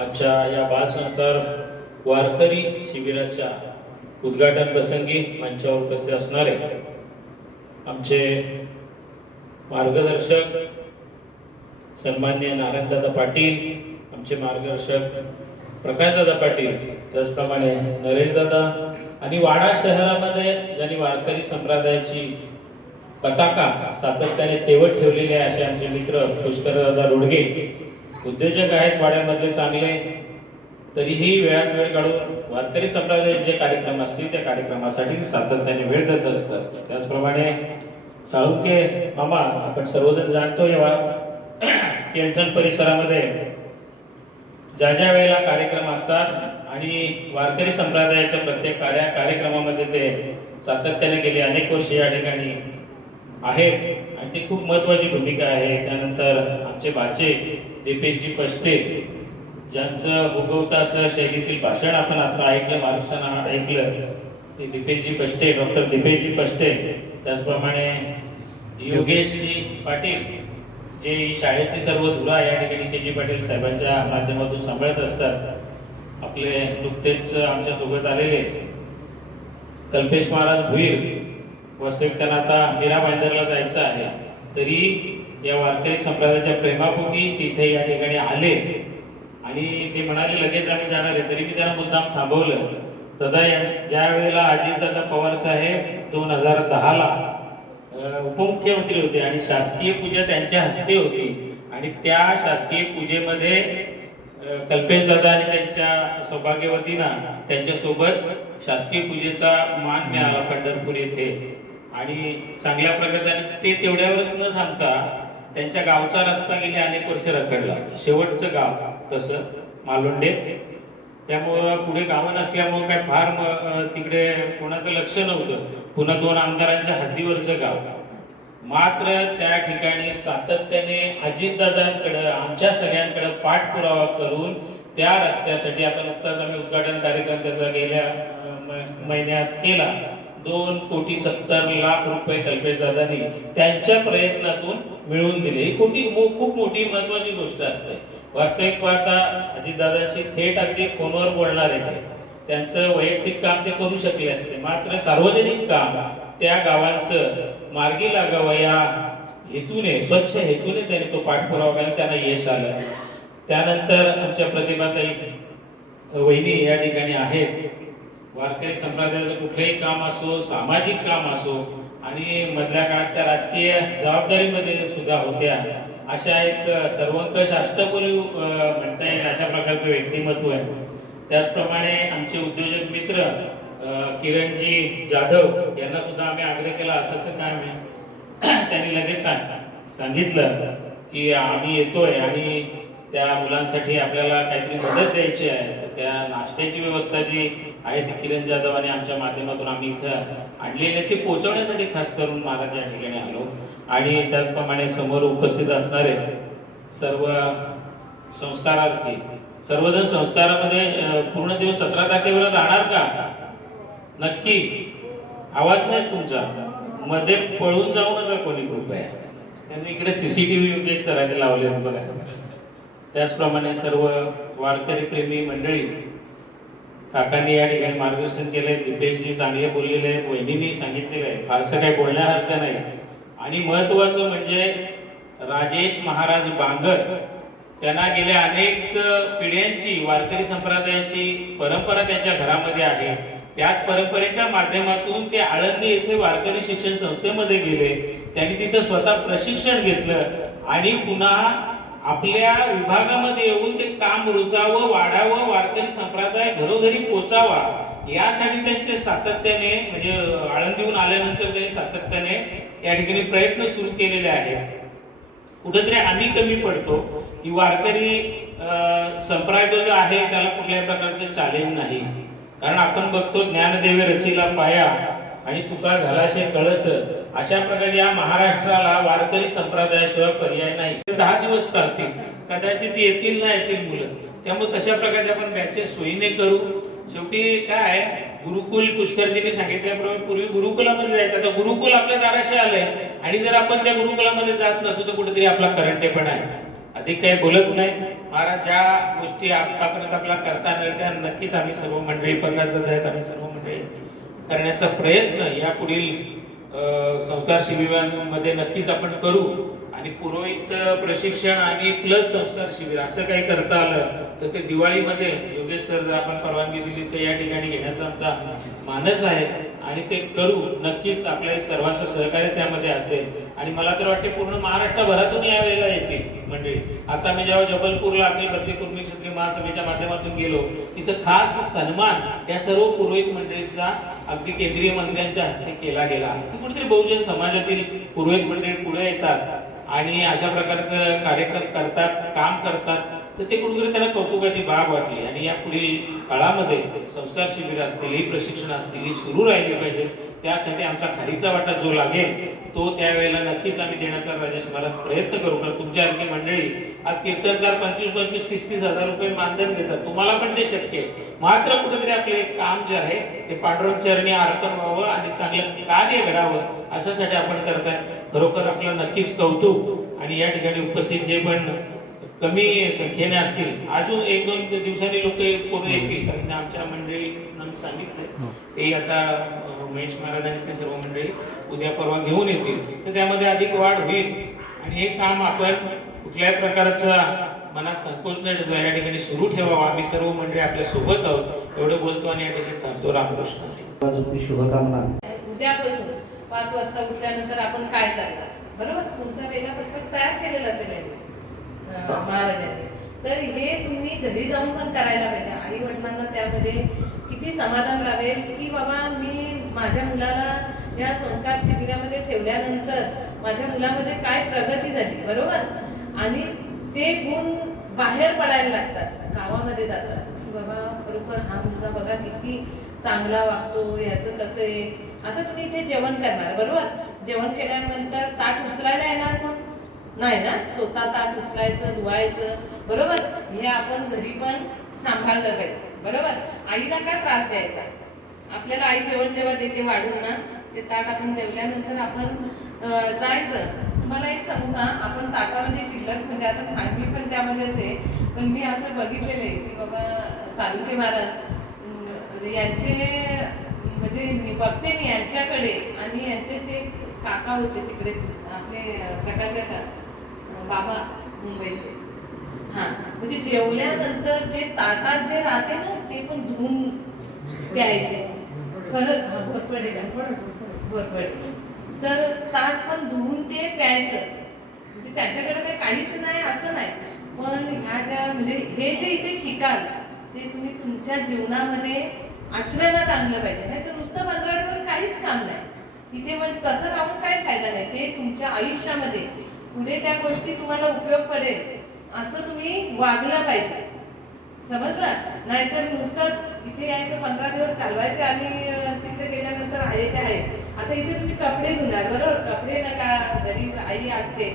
आजच्या या बालसंस्कार वारकरी शिबिराच्या उद्घाटन प्रसंगी मंचावर उपस्थित असणारे आमचे मार्गदर्शक सन्माननीय नारायणदादा पाटील, आमचे मार्गदर्शक प्रकाशदादा पाटील, त्याचप्रमाणे नरेशदादा आणि वाडा शहरामध्ये ज्यांनी वारकरी संप्रदायाची पताका सातत्याने तेवत ठेवलेली आहे असे आमचे मित्र पुष्करदादा रोडगे, उद्योजक आहेत वाड्यामधले चांगले, तरीही वेळात वेळ काढून वारकरी संप्रदायाचे जे कार्यक्रम असतील त्या कार्यक्रमासाठी सातत्याने वेळ देत असतात. त्याचप्रमाणे साळुंके मामा, आपण सर्वजण जाणतो या केळठण परिसरामध्ये ज्या ज्या वेळेला कार्यक्रम असतात आणि वारकरी संप्रदायाच्या प्रत्येक कार्यक्रमामध्ये ते सातत्याने गेले अनेक वर्ष या ठिकाणी आहेत आणि ती खूप महत्त्वाची भूमिका आहे. त्यानंतर आमचे बाचे दीपेशजी पष्टे, ज्यांचं उगवतास शैलीतील भाषण आपण आता ऐकलं, महाराष्ट्रानं ऐकलं, ते दीपेशजी पष्टे, डॉक्टर दीपेशजी पष्टे. त्याचप्रमाणे योगेशजी पाटील, जे शाळेची सर्व धुरा या ठिकाणी के.जी. पाटील साहेबांच्या माध्यमातून सांभाळत असतात. आपले नुकतेच आमच्या सोबत आलेले कल्पेश महाराज भुईर, वास्तविक त्यांना आता मीरा भाईंदरला जायचं आहे, तरी या वारकरी संप्रदायाच्या प्रेमापोटी तिथे या ठिकाणी आले आणि ते म्हणाले लगेच आम्ही जाणार आहे, तरी मी त्यांना मुद्दाम थांबवलं. दादा, ज्या वेळेला अजितदादा पवार साहेब 2010ला उपमुख्यमंत्री होते आणि शासकीय पूजा त्यांच्या हस्ते होती आणि त्या शासकीय पूजेमध्ये कल्पेश दादा आणि त्यांच्या सौभाग्यवतींना त्यांच्यासोबत शासकीय पूजेचा मान मिळाला पंढरपूर येथे आणि चांगल्या प्रकारे ते तेवढ्यावरच न थांबता त्यांच्या गावचा रस्ता गेले अनेक वर्ष रखडला, शेवटचं गाव तसं मालवंडे. त्यामुळं पुढे गावं नसल्यामुळं काय फार तिकडे कोणाचं लक्ष नव्हतं. पुन्हा 2 आमदारांच्या हद्दीवरचं गाव, मात्र त्या ठिकाणी सातत्याने अजितदादांकडे, आमच्या सगळ्यांकडे पाठपुरावा करून त्या रस्त्यासाठी, आता नुकताच आम्ही उद्घाटन कार्यक्रम त्याचा गेल्या महिन्यात केला, 2,70,00,000 रुपये कल्पेशदादांनी त्यांच्या प्रयत्नातून मिळवून दिले. ही खूप मोठी महत्वाची गोष्ट असते. वास्तविक पाहता अजितदादांची थेट अगदी फोनवर बोलणार आहे, त्यांचं वैयक्तिक काम ते करू शकले असते, मात्र सार्वजनिक काम त्या गावांचं मार्गी लागावं या हेतूने, स्वच्छ हेतूने त्यांनी तो पाठपुरावा केला, त्यांना यश आलं. त्यानंतर आमच्या प्रतिभाताई वहिनी या ठिकाणी आहेत. वारकरी संप्रदायाचं कुठलंही काम असो, सामाजिक काम असो आणि मधल्या काळात त्या राजकीय जबाबदारीमध्ये सुद्धा होत्या. अशा एक सर्वंकष अष्टपैलू म्हणता येईल अशा प्रकारचं व्यक्तिमत्व आहे. त्याचप्रमाणे आमचे उद्योजक मित्र किरणजी जाधव यांना सुद्धा आम्ही आग्रह केला असं काम आहे. त्यांनी लगेच सांगितलं की आम्ही येतोय आणि त्या मुलांसाठी आपल्याला काहीतरी मदत द्यायची आहे. तर त्या नाश्त्याची व्यवस्था जी आहे ती किरण जाधव आणि आमच्या माध्यमातून आम्ही इथं आणलेले ते पोहोचवण्यासाठी खास करून महाराज या ठिकाणी आलो. आणि त्याचप्रमाणे समोर उपस्थित असणारे सर्व संस्कारार्थी, सर्वजण संस्कारामध्ये पूर्ण दिवस 17 तारखेवर राहणार का? नक्की. आवाज नाही तुमचा, मध्ये पळून जाऊ नका कोणी कृपया. त्यांनी इकडे CCTV योगेश सरांनी लावले आहेत बघा. त्याचप्रमाणे सर्व वारकरी प्रेमी मंडळी, काकांनी या ठिकाणी मार्गदर्शन केले, दीपेशजी चांगले बोललेले आहेत, वहिनींनी सांगितलेलं आहे, फारसं काही बोलण्यासारखं नाही. आणि महत्वाचं म्हणजे राजेश महाराज बांगर, त्यांना गेल्या अनेक पिढ्यांची वारकरी संप्रदायाची परंपरा त्यांच्या घरामध्ये आहे. त्याच परंपरेच्या माध्यमातून ते आळंदी येथे वारकरी शिक्षण संस्थेमध्ये गेले, त्यांनी तिथं स्वतः प्रशिक्षण घेतलं आणि पुन्हा आपल्या विभागामध्ये येऊन ते काम रुचावं, वाढावं, वारकरी संप्रदाय घरोघरी पोचावा यासाठी त्यांचे सातत्याने, म्हणजे आळंदीहून आल्यानंतर त्यांनी सातत्याने या ठिकाणी प्रयत्न सुरू केलेले आहेत. कुठेतरी आम्ही कमी पडतो की वारकरी संप्रदाय जो आहे त्याला कुठल्याही प्रकारचे चॅलेंज नाही. कारण आपण बघतो ज्ञानदेवे रचिला पाया आणि तुका झालाशे कळस, अशा प्रकारे या महाराष्ट्राला वारकरी संप्रदायाशिवाय पर्याय नाही. 10 दिवस चालतील, कदाचित येतील ना येतील मुलं, त्यामुळे तशा प्रकारचे आपण बॅचेस सोयीने करू. शेवटी काय, गुरुकुल पुष्करजींनी सांगितल्याप्रमाणे पूर्वी गुरुकुलामध्ये जायचं, आता गुरुकुल आपल्या दाराशी आलंय आणि जर आपण त्या गुरुकुलामध्ये जात नसू तर कुठेतरी आपला करंटेपणा आहे. अधिक काही बोलत नाही. महाराज ज्या गोष्टी आतापर्यंत आपल्याला करता आल्या त्या नक्कीच आम्ही सर्व मंडळी प्रकाशदादा आहेत, आम्ही सर्व मंडळी करण्याचा प्रयत्न या पुढील संस्कार शिबिरांमध्ये नक्कीच आपण करू. आणि पुरोहित प्रशिक्षण आणि प्लस संस्कार शिबिर असं काही करता आलं तर ते दिवाळीमध्ये योगेश सर जर आपण परवानगी दिली तर या ठिकाणी घेण्याचा आमचा मानस आहे आणि ते करू. नक्कीच आपल्या सर्वांचं सहकार्य त्यामध्ये असेल आणि मला तर वाटते पूर्ण महाराष्ट्रभरातून या वेळेला येतील मंडळी. आता मी जेव्हा जबलपूरला अखिल भारतीय कुर्मी क्षत्रिय महासभेच्या माध्यमातून गेलो तिथं खास सन्मान या सर्व पुरोहित मंडळींचा अगदी केंद्रीय मंत्र्यांच्या हस्ते केला गेला. कुठेतरी बहुजन समाजातील पुरोहित मंडळी पुढे येतात आणि अशा प्रकारचं कार्यक्रम करतात, काम करतात, तर ते कुठेतरी त्यांना कौतुकाची बाब वाटली. आणि या पुढील काळामध्ये संस्कार शिबिर असतील, ही प्रशिक्षण असतील, ही सुरू राहिली पाहिजे. त्यासाठी आमचा खारीचा वाटा जो लागेल तो त्यावेळेला नक्कीच आम्ही देण्याचा राजेश मला प्रयत्न करू. कारण तुमच्यासारखी मंडळी आज कीर्तनकार 25-25, 30-30 हजार रुपये मानधन घेतात, तुम्हाला पण ते शक्य आहे. मात्र कुठेतरी आपले काम जे आहे ते पांडुरंग चरणी अर्पण व्हावं आणि चांगलं कार्य घडावं अशासाठी आपण करताय. खरोखर आपलं नक्कीच कौतुक. आणि या ठिकाणी उपस्थित जे पण कमी संख्येने असतील, अजून 1-2 दिवसांनी लोक पूर्ण येतील, कारण आमच्या मंडळी सांगितलंय ते आता महेश महाराज आणि ते सर्व मंडळी उद्या परवा घेऊन येतील, तर त्यामध्ये अधिक वाढ होईल. आणि हे काम आपण कुठल्याही प्रकारचा मनात संकोच न ठेवता या ठिकाणी सुरू ठेवावा. आम्ही सर्व मंडळी आपल्या सोबत आहोत एवढं बोलतो आणि या ठिकाणी थांबतो. रामकृष्ण. शुभकामना. उद्यापासून 5 वाजता उठल्यानंतर आपण काय करणार, बरोबर? तुमचा वेळापत्रक तयार केलेलं असेल महाराजांनी, तर हे तुम्ही घरी जाऊन पण करायला पाहिजे. आई वडिलांना त्यामध्ये किती समाधान लावेल की बाबा मी माझ्या मुलाला या संस्कार शिबिरामध्ये ठेवल्यानंतर माझ्या मुलामध्ये काय प्रगती झाली, बरोबर? आणि ते गुण बाहेर पडायला लागतात, गावामध्ये जातात की बाबा खरोखर हा मुलगा बघा किती चांगला वागतो, ह्याचं कसं आहे. आता तुम्ही इथे जेवण करणार, बरोबर? जेवण केल्यानंतर ताट उचलायला येणार कोण नाही ना, स्वतः ताट उचलायचं, धुवायचं, बरोबर? हे आपण घरी पण सांभाळलं पाहिजे, बरोबर? आईला काय त्रास द्यायचा? आपल्याला आई जेवण जेव्हा देते वाढून ना, ते ताट आपण जेवल्यानंतर आपण जायचं. तुम्हाला एक सांगू ना, आपण ताटामध्ये शिल्लक म्हणजे आता मी पण त्यामध्येच आहे, पण मी असं बघितलेलं आहे की बाबा सालुंखे महाराज यांचे म्हणजे मी बघते मी यांच्याकडे, आणि यांचे जे काका होते तिकडे आपले प्रकाश काका बाबा मुंबईचे, हा म्हणजे जेवल्यानंतर जे ताटात जे राहते ना ते पण धुवून प्यायचे. खरंच भरपडे का भरपडे, तर ताट पण धुवून ते प्यायचं. म्हणजे त्याच्याकडे काहीच नाही असं नाही, पण ह्या ज्या म्हणजे हे जे इथे शिकाल ते तुम्ही तुमच्या जीवनामध्ये आचरणात आणलं पाहिजे. नाही तर नुसतं 15 दिवस काहीच काम नाही इथे, मग तसं राहून काही फायदा नाही. ते तुमच्या आयुष्यामध्ये पुढे त्या गोष्टी तुम्हाला उपयोग पडेल असं तुम्ही वागलं पाहिजे, समजलं? नाहीतर नुसतंच इथे यायचं 15 दिवस घालवायचे आणि तिथे गेल्यानंतर आहे ते आहे. आता इथे तुम्ही कपडे धुणार, बरोबर? कपडे नका, घरी आई असते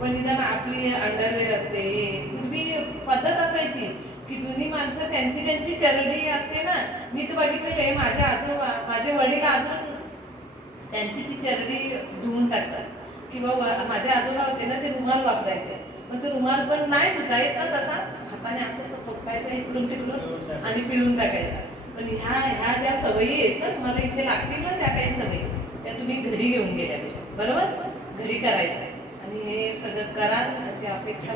पण निदान आपली अंडरवेअर असते. पूर्वी पद्धत असायची की जुनी माणसं त्यांची चरडी असते ना, मी तर बघितलेले माझ्या आजोबा माझे वडील अजून त्यांची ती चरडी धुवून टाकतात. किंवा माझे आजोबा होते ना ते रुमाल वापरायचे, पण ते रुमाल पण नाही धुता येत ना तसा, हाताने असं फुकटायचं इकडून तिकडून आणि पिळून टाकायचा. पण ह्या ज्या सवयी आहेत ना तुम्हाला इथे लागतील ना, ज्या काही सवयी त्या तुम्ही घरी घेऊन गेल्या, बरोबर? घरी करायचं आणि हे सगळं करा अशी अपेक्षा